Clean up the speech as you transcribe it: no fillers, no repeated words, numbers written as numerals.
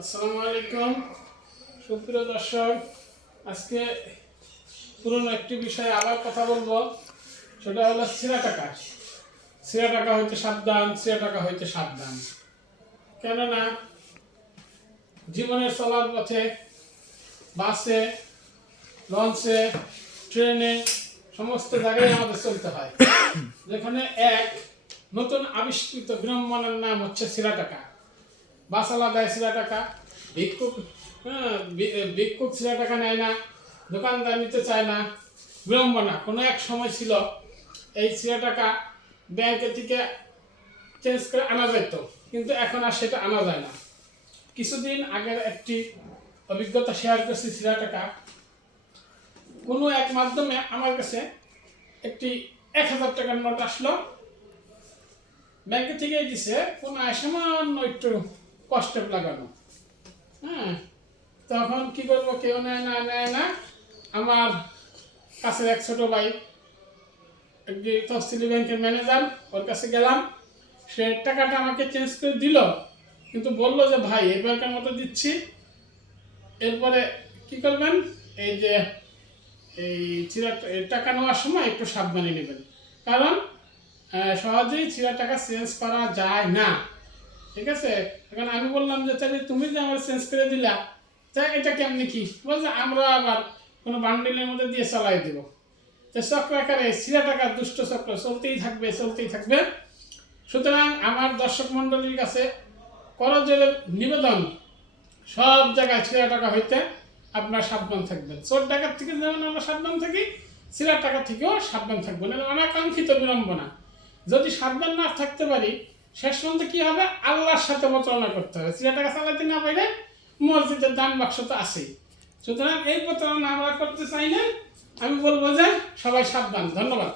আসসালামু আলাইকুম সুপ্রিয় দর্শক, আজকে পুরনো একটি বিষয়ে আবার কথা বলবো। সেটা হলো ছিঁড়া টাকা। ছিঁড়া টাকা হইতে সাবধান, ছিঁড়া টাকা হইতে সাবধান। কেননা জীবনের চলার পথে বাসে, লঞ্চে, ট্রেনে সমস্ত জায়গায় আমাদের চলতে হয়, যেখানে এক নতুন আবিষ্কৃত বিড়ম্বনার নাম হচ্ছে ছিঁড়া টাকা। বাসালা দেয় ছিঁড়া টাকা, ভিক্ষুক ভিক্ষুক ছিঁড়া টাকা নেয় না, দোকানদার নিতে চায় না। বিড়ম্বনা। কোনো এক সময় ছিল এই ছিঁড়া টাকা ব্যাংকে থেকে চেঞ্জ করে আনা যেত, কিন্তু এখন আর সেটা আনা যায় না। কিছুদিন আগের একটি অভিজ্ঞতা শেয়ার করছি। ছিঁড়া টাকা কোনো এক মাধ্যমে আমার কাছে একটি 1000 টাকার নোট আসলো, ব্যাংকে থেকেই দিছে, কোনো সামান্য একটু কষ্ট লাগানো। তখন কি করবো, কেউ নেয় না। আমার কাছের এক ছোট ভাই, একটি তফসিলি ব্যাংকের ম্যানেজার, ওর কাছে গেলাম। সে টাকাটা আমাকে চেঞ্জ করে দিল, কিন্তু বললো যে ভাই এবারকার মতো দিচ্ছি, এরপরে কি করবেন, এই যে টাকা নেওয়ার সময় একটু সাবধানে নেবেন, কারণ সহজেই ছিঁড়া টাকা চেঞ্জ করা যায় না। ঠিক আছে? এখন আমি বললাম যে তাহলে তুমি যে আমার চেঞ্জ করে দিলা, তাই এটা কেমনি কি বলছে, আমরা আবার কোনো বান্ডিলের মধ্যে দিয়ে চালাই দেবো। তো চক্রাকারে ছিঁড়া টাকার দুষ্ট চক্র চলতেই থাকবে। সুতরাং আমার দর্শক মণ্ডলীর কাছে করজোড়ে নিবেদন, সব জায়গায় ছিঁড়া টাকা হইতে আপনার সাবধান থাকবেন। চোর ডাকাত থেকে যেমন আমরা সাবধান থাকি, ছিঁড়া টাকা থেকেও সাবধান থাকবেন। অনাকাঙ্ক্ষিত বিড়ম্বনা। যদি সাবধান না থাকতে পারি, শেষ পর্যন্ত কি হবে, আল্লাহর সাথে প্রতারণা করতে হবে। ছিঁড়া টাকা চালাতে না পাইলে মসজিদের দান বাক্স তো আছেই। সুতরাং এই প্রতারণা আমরা করতে চাই না। আমি বলবো যে সবাই সাবধান। ধন্যবাদ।